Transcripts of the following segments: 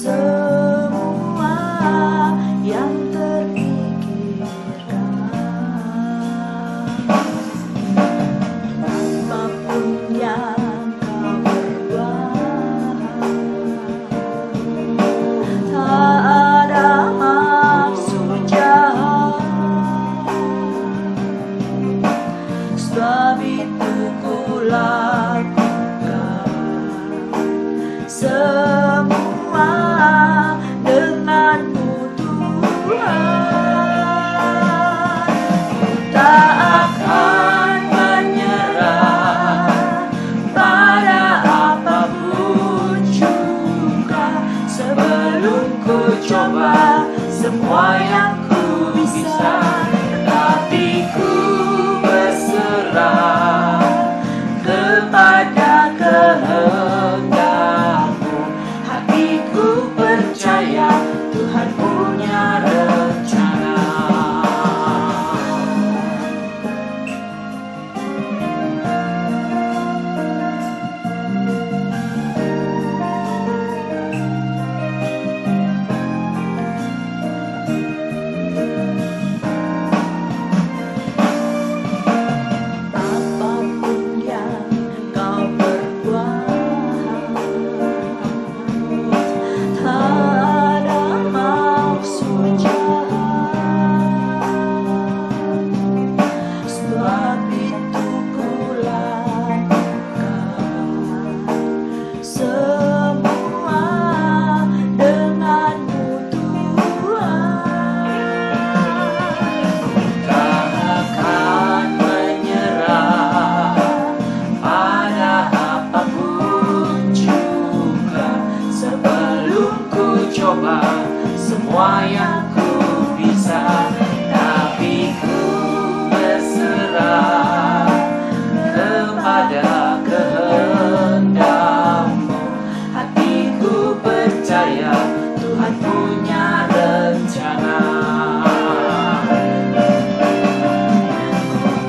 semua yang terpikirkan. Apapun yang kau perbuat, tak ada maksud jahat. Sebab itu ku lakukan semua denganmu Tuhan. Ku tak akan menyerah pada apapun juga, sebelum ku coba semua yang ku bisa. Tetapi ku berserah kepada kehendak-Mu. Hatiku percaya Tuhan punya rencana. Apapun yang kau perbuat, tak ada maksud jahat. Sebab itu ku lakukan semua denganmu Tuhan. Tak akan menyerah pada apapun juga, sebelum ku coba semua yang ku bisa. Tapi ku berserah kepada kehendak-Mu. Hatiku percaya Tuhan punya rencana.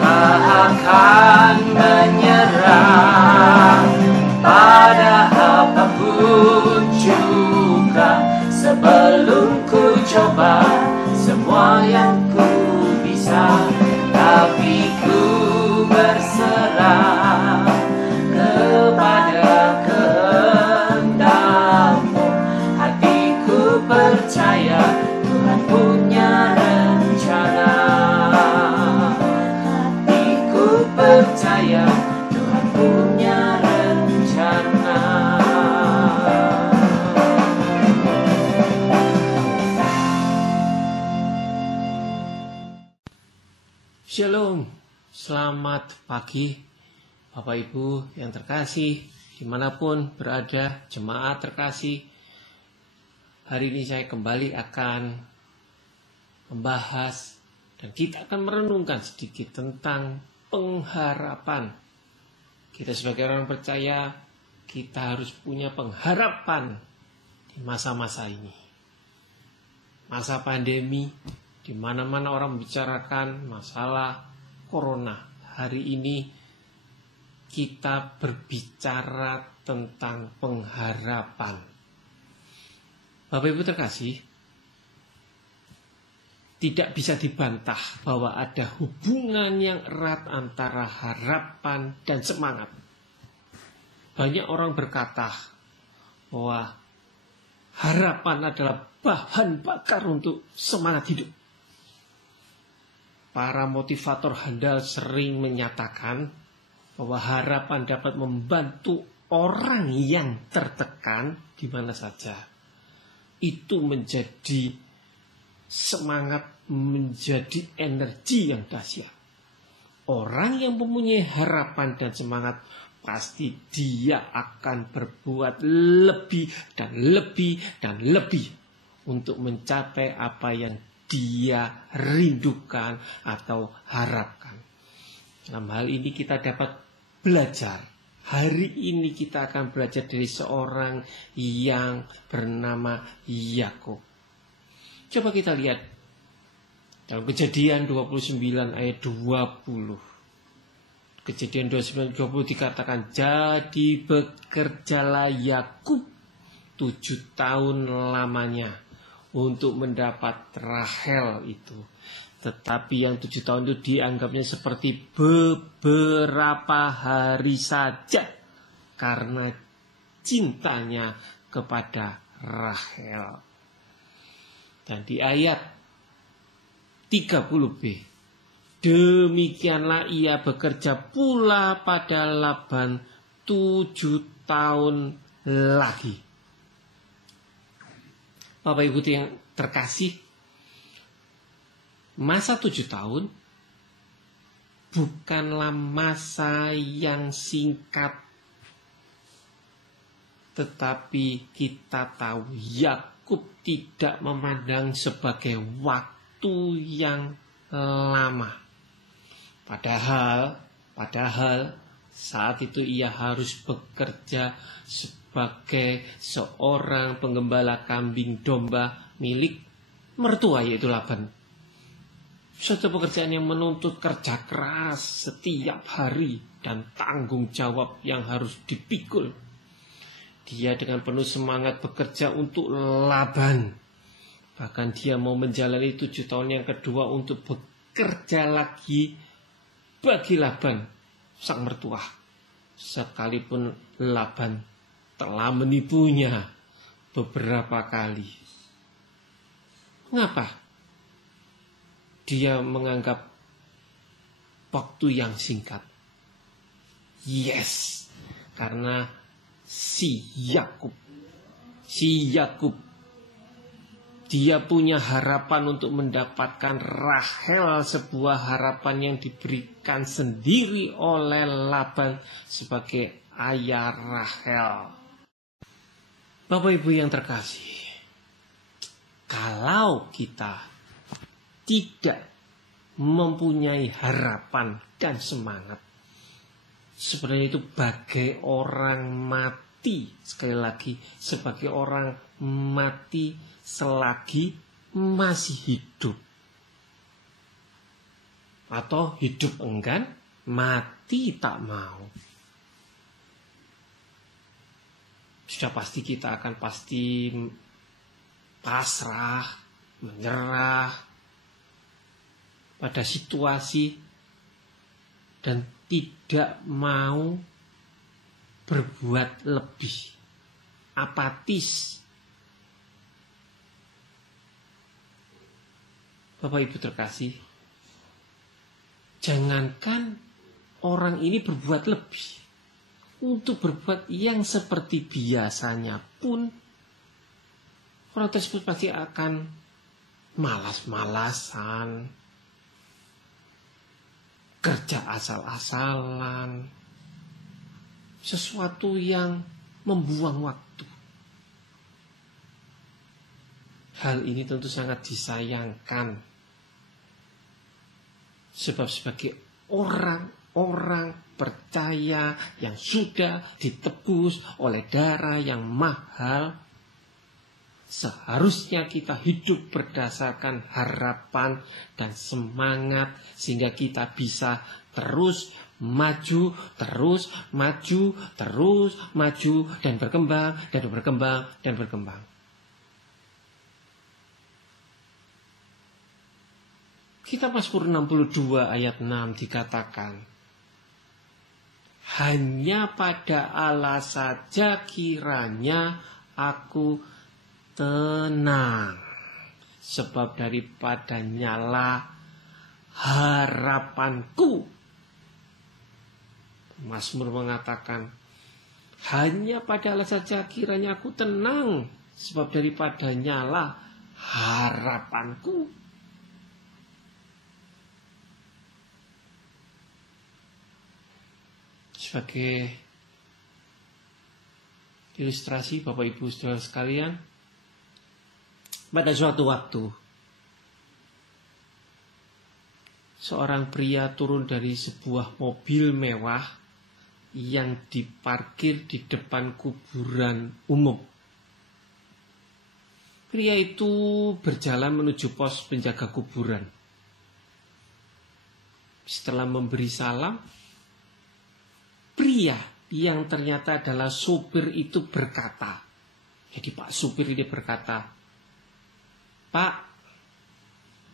Tak akan menyerah pada apapun juga, sebelum ku coba semua yang ku bisa. Tapi ku berserah kepada kehendak-Mu. Hatiku percaya Tuhan punya rencana. Hatiku percaya Tuhan punya rencana. Shalom, selamat pagi Bapak Ibu yang terkasih, dimanapun berada, jemaat terkasih. Hari ini saya kembali akan membahas dan kita akan merenungkan sedikit tentang pengharapan. Kita sebagai orang percaya, kita harus punya pengharapan di masa-masa ini. Masa pandemi, di mana-mana orang membicarakan masalah corona. Hari ini kita berbicara tentang pengharapan. Bapak Ibu terkasih, tidak bisa dibantah bahwa ada hubungan yang erat antara harapan dan semangat. Banyak orang berkata bahwa harapan adalah bahan bakar untuk semangat hidup. Para motivator handal sering menyatakan bahwa harapan dapat membantu orang yang tertekan di mana saja. Itu menjadi semangat, menjadi energi yang dahsyat. Orang yang mempunyai harapan dan semangat, pasti dia akan berbuat lebih dan lebih dan lebih untuk mencapai apa yang dia rindukan atau harapkan. Dalam hal ini kita dapat belajar. Hari ini kita akan belajar dari seorang yang bernama Yakub. Coba kita lihat dalam Kejadian 29 ayat 20. Kejadian 29 ayat 20 dikatakan, jadi bekerjalah Yakub 7 tahun lamanya untuk mendapat Rahel itu. Tetapi yang 7 tahun itu dianggapnya seperti beberapa hari saja karena cintanya kepada Rahel. Dan di ayat 30b, demikianlah ia bekerja pula pada Laban 7 tahun lagi. Bapak Ibu yang terkasih, masa 7 tahun bukanlah masa yang singkat. Tetapi kita tahu Yakub tidak memandang sebagai waktu yang lama. Padahal saat itu ia harus bekerja sebagai seorang penggembala kambing domba milik mertua, yaitu Laban. Suatu pekerjaan yang menuntut kerja keras setiap hari dan tanggung jawab yang harus dipikul. Dia dengan penuh semangat bekerja untuk Laban. Bahkan dia mau menjalani 7 tahun yang kedua untuk bekerja lagi bagi Laban, sang mertua. Sekalipun Laban telah menipunya beberapa kali. Mengapa dia menganggap waktu yang singkat? Yes, karena si Yakub dia punya harapan untuk mendapatkan Rahel, sebuah harapan yang diberikan sendiri oleh Laban sebagai ayah Rahel. Bapak Ibu yang terkasih, kalau kita tidak mempunyai harapan dan semangat, sebenarnya itu bagai orang mati. Sekali lagi, sebagai orang mati selagi masih hidup. Atau hidup enggan, mati tak mau. Sudah pasti kita akan pasrah, menyerah pada situasi dan tidak mau berbuat lebih, apatis. Bapak Ibu terkasih, jangankan orang ini berbuat lebih, untuk berbuat yang seperti biasanya pun orang tersebut pasti akan malas-malasan, kerja asal-asalan, sesuatu yang membuang waktu. Hal ini tentu sangat disayangkan, sebab sebagai orang percaya yang sudah ditebus oleh darah yang mahal, seharusnya kita hidup berdasarkan harapan dan semangat, sehingga kita bisa terus maju, dan berkembang. Kitab Mazmur 62 ayat 6 dikatakan, hanya pada Allah saja kiranya aku tenang, sebab daripadanya lah harapanku. Mazmur mengatakan, hanya pada Allah saja kiranya aku tenang, sebab daripadanya lah harapanku. Sebagai ilustrasi, Bapak Ibu saudara sekalian, pada suatu waktu seorang pria turun dari sebuah mobil mewah yang diparkir di depan kuburan umum. Pria itu berjalan menuju pos penjaga kuburan. Setelah memberi salam, pria yang ternyata adalah sopir itu berkata, Jadi Pak supir ini berkata, "Pak,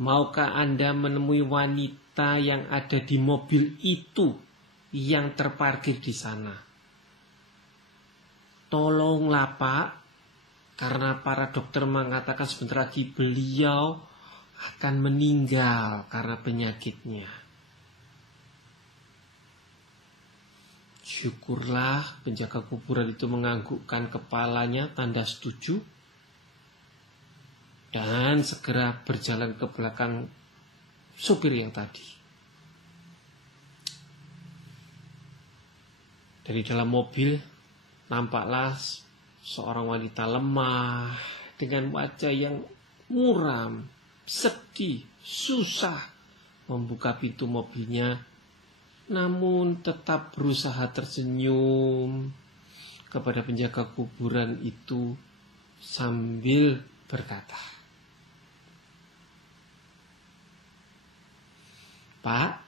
maukah Anda menemui wanita yang ada di mobil itu yang terparkir di sana? Tolonglah Pak, karena para dokter mengatakan sebentar lagi beliau akan meninggal karena penyakitnya." Syukurlah penjaga kuburan itu menganggukkan kepalanya tanda setuju dan segera berjalan ke belakang supir yang tadi. Dari dalam mobil nampaklah seorang wanita lemah dengan wajah yang muram, sedih, susah membuka pintu mobilnya, namun tetap berusaha tersenyum kepada penjaga kuburan itu sambil berkata, "Pak,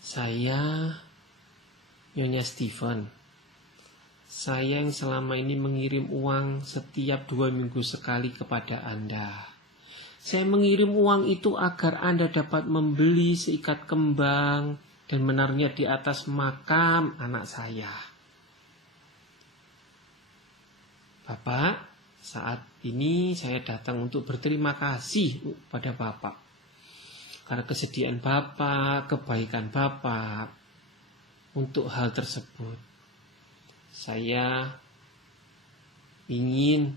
saya Nyonya Steven. Saya yang selama ini mengirim uang setiap 2 minggu sekali kepada Anda. Saya mengirim uang itu agar Anda dapat membeli seikat kembang dan menaruhnya di atas makam anak saya. Bapak, saat ini saya datang untuk berterima kasih pada Bapak karena kesediaan Bapak, kebaikan Bapak untuk hal tersebut. Saya ingin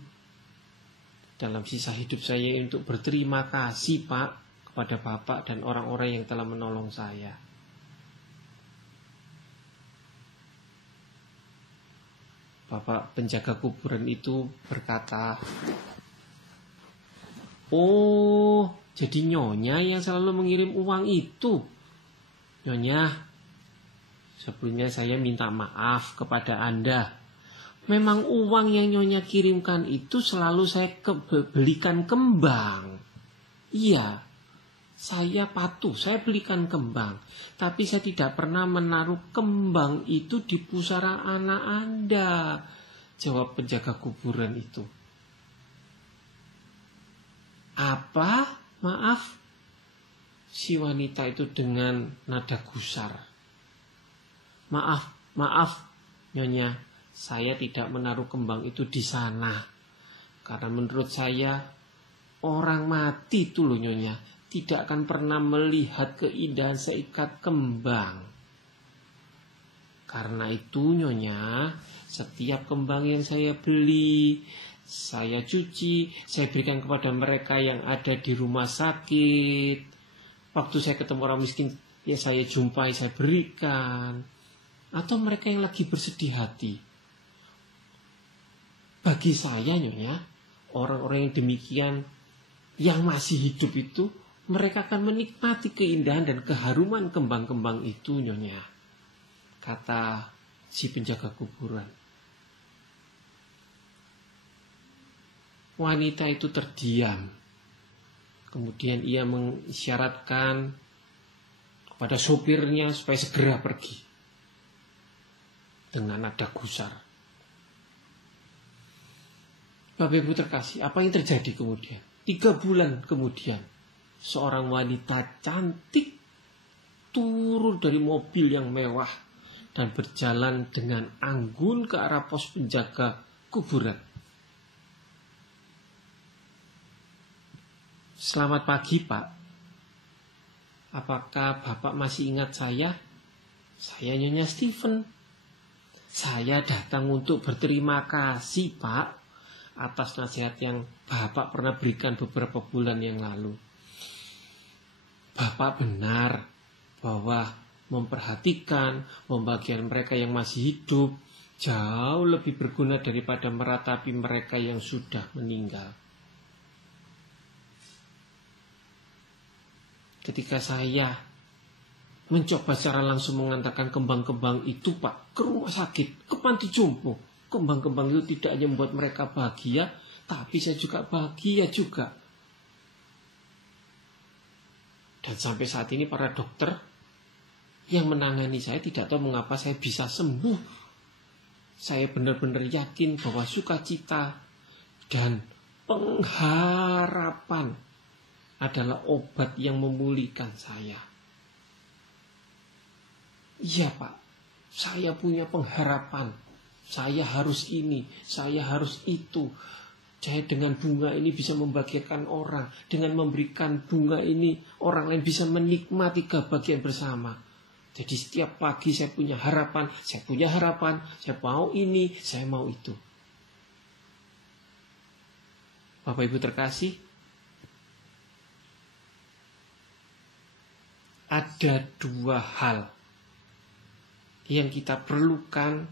dalam sisa hidup saya untuk berterima kasih Pak kepada Bapak dan orang-orang yang telah menolong saya." Bapak penjaga kuburan itu berkata, "Oh, jadi Nyonya yang selalu mengirim uang itu. Nyonya, sebelumnya saya minta maaf kepada Anda. Memang uang yang Nyonya kirimkan itu selalu saya belikan kembang. Iya, saya patuh, saya belikan kembang. Tapi saya tidak pernah menaruh kembang itu di pusara anak Anda," jawab penjaga kuburan itu. "Apa? Maaf?" si wanita itu dengan nada gusar. Maaf, Nyonya, saya tidak menaruh kembang itu di sana. Karena menurut saya, orang mati itu loh Nyonya, tidak akan pernah melihat keindahan seikat kembang. Karena itu Nyonya, setiap kembang yang saya beli, saya cuci, saya berikan kepada mereka yang ada di rumah sakit. Waktu saya ketemu orang miskin, ya saya jumpai, saya berikan. Atau mereka yang lagi bersedih hati. Bagi saya Nyonya, orang-orang yang demikian, yang masih hidup itu, mereka akan menikmati keindahan dan keharuman kembang-kembang itu Nyonya, kata si penjaga kuburan. Wanita itu terdiam. Kemudian ia mengisyaratkan kepada sopirnya supaya segera pergi dengan nada gusar. Bapak Ibu terkasih, apa yang terjadi kemudian? 3 bulan kemudian, seorang wanita cantik turun dari mobil yang mewah dan berjalan dengan anggun ke arah pos penjaga kuburan. "Selamat pagi Pak. Apakah Bapak masih ingat saya? Saya Nyonya Steven. Saya datang untuk berterima kasih Pak atas nasihat yang Bapak pernah berikan beberapa bulan yang lalu. Bapak benar bahwa memperhatikan, membagian mereka yang masih hidup jauh lebih berguna daripada meratapi mereka yang sudah meninggal. Ketika saya mencoba secara langsung mengantarkan kembang-kembang itu Pak ke rumah sakit, ke panti jompo, kembang-kembang itu tidak hanya membuat mereka bahagia, tapi saya juga bahagia juga. Dan sampai saat ini para dokter yang menangani saya tidak tahu mengapa saya bisa sembuh. Saya benar-benar yakin bahwa sukacita Dan pengharapan adalah obat yang memulihkan saya. Iya Pak, saya punya pengharapan. Saya harus ini, saya harus itu. Saya dengan bunga ini bisa membahagiakan orang. Dengan memberikan bunga ini, orang lain bisa menikmati kebahagiaan bersama. Jadi setiap pagi saya punya harapan, saya mau ini, saya mau itu. Bapak Ibu terkasih, ada dua hal yang kita perlukan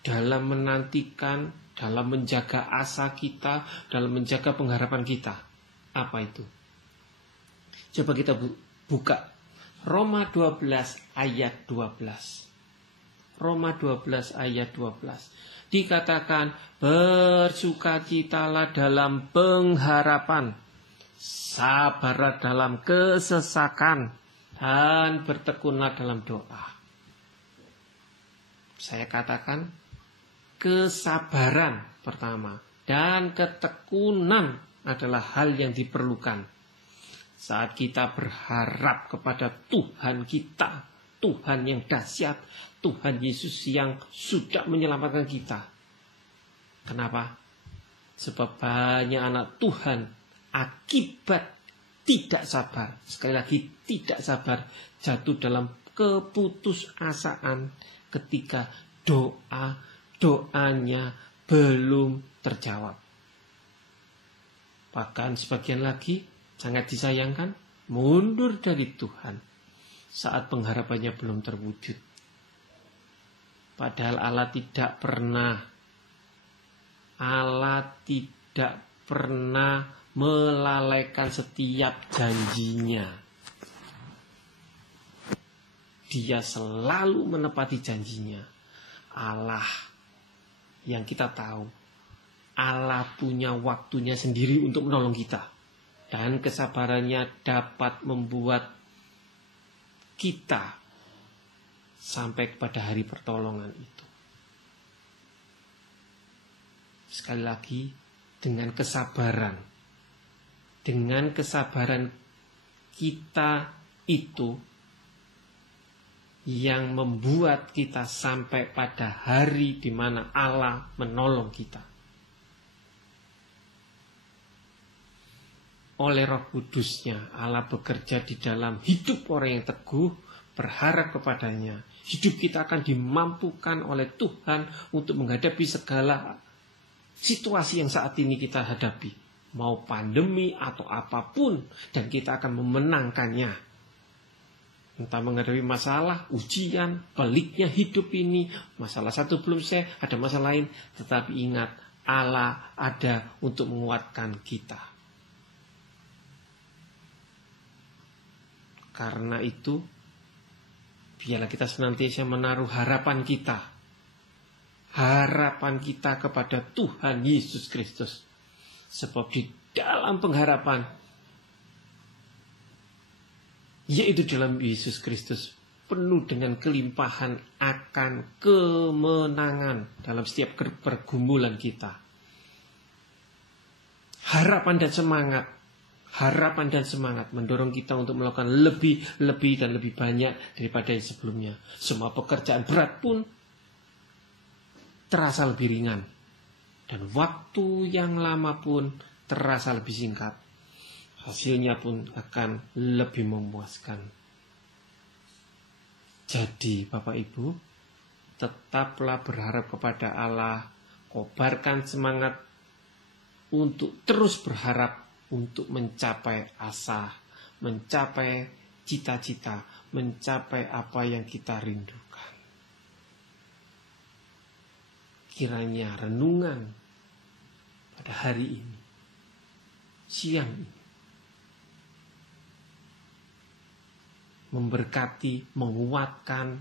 dalam menantikan, dalam menjaga asa kita, dalam menjaga pengharapan kita. Apa itu? Coba kita buka Roma 12 ayat 12. Roma 12 ayat 12. Dikatakan, bersukacitalah dalam pengharapan, sabarlah dalam kesesakan, dan bertekunlah dalam doa. Saya katakan, kesabaran pertama dan ketekunan adalah hal yang diperlukan saat kita berharap kepada Tuhan kita, Tuhan yang dahsyat, Tuhan Yesus yang sudah menyelamatkan kita. Kenapa? Sebab banyak anak Tuhan akibat tidak sabar, sekali lagi tidak sabar, jatuh dalam keputusasaan ketika doanya belum terjawab. Bahkan sebagian lagi sangat disayangkan, mundur dari Tuhan saat pengharapannya belum terwujud. Padahal Allah tidak pernah melalaikan setiap janjinya. Dia selalu menepati janjinya. Allah yang kita tahu, Allah punya waktunya sendiri untuk menolong kita. Dan kesabarannya dapat membuat kita sampai kepada hari pertolongan itu. Sekali lagi, dengan kesabaran kita itu yang membuat kita sampai pada hari di mana Allah menolong kita. Oleh Roh Kudusnya, Allah bekerja di dalam hidup orang yang teguh, berharap kepadanya. Hidup kita akan dimampukan oleh Tuhan untuk menghadapi segala situasi yang saat ini kita hadapi. Mau pandemi atau apapun, dan kita akan memenangkannya. Entah menghadapi masalah, ujian, peliknya hidup ini, masalah satu belum selesai, ada masalah lain. Tetapi ingat, Allah ada untuk menguatkan kita. Karena itu, biarlah kita senantiasa menaruh harapan kita kepada Tuhan Yesus Kristus. Sebab di dalam pengharapan, yaitu dalam Yesus Kristus, penuh dengan kelimpahan akan kemenangan dalam setiap pergumulan kita. Harapan dan semangat mendorong kita untuk melakukan lebih dan lebih banyak daripada yang sebelumnya. Semua pekerjaan berat pun terasa lebih ringan. Dan waktu yang lama pun terasa lebih singkat. Hasilnya pun akan lebih memuaskan. Jadi Bapak Ibu, tetaplah berharap kepada Allah. Kobarkan semangat untuk terus berharap, untuk mencapai asa, mencapai cita-cita, mencapai apa yang kita rindukan. Kiranya renungan pada hari ini, siang ini, memberkati, menguatkan,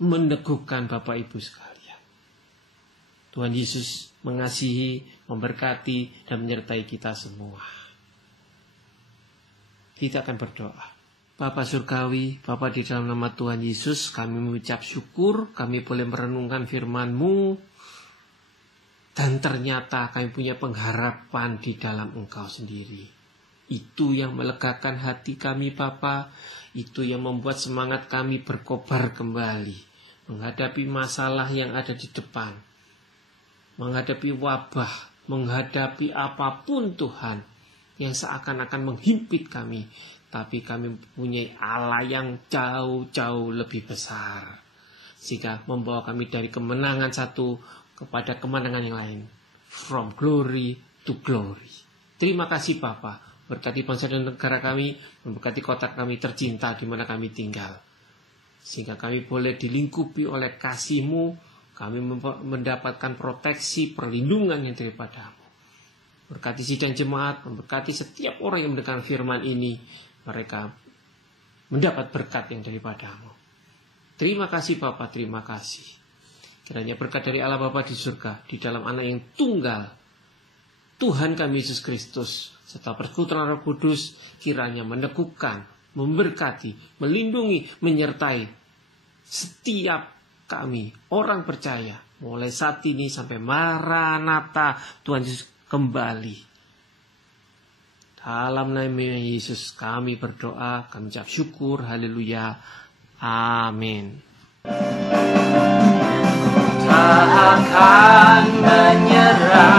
meneguhkan Bapak Ibu sekalian. Tuhan Yesus mengasihi, memberkati, dan menyertai kita semua. Kita akan berdoa. Bapa Surgawi, Bapa di dalam nama Tuhan Yesus, kami mengucap syukur, kami boleh merenungkan firman-Mu Dan ternyata kami punya pengharapan di dalam Engkau sendiri. Itu yang melegakan hati kami Bapa. Itu yang membuat semangat kami berkobar kembali. Menghadapi masalah yang ada di depan. Menghadapi wabah. Menghadapi apapun Tuhan. Yang seakan-akan menghimpit kami. Tapi kami mempunyai Allah yang jauh-jauh lebih besar. Sehingga membawa kami dari kemenangan satu kepada kemenangan yang lain. From glory to glory. Terima kasih Bapa. Berkati bangsa dan negara kami. Memberkati kota kami tercinta di mana kami tinggal. Sehingga kami boleh dilingkupi oleh kasih-Mu. Kami mendapatkan proteksi, perlindungan yang daripada-Mu. Berkati sidang jemaat. Memberkati setiap orang yang mendengar firman ini. Mereka mendapat berkat yang daripada-Mu. Terima kasih Bapa, terima kasih. Kiranya berkat dari Allah Bapa di surga, di dalam Anak yang tunggal, Tuhan kami Yesus Kristus, serta persekutuan Roh Kudus, kiranya meneguhkan, memberkati, melindungi, menyertai setiap kami, orang percaya, mulai saat ini sampai Maranatha, Tuhan Yesus kembali. Dalam nama Yesus kami berdoa, kami ucap syukur, haleluya, amin. Tak akan menyerah.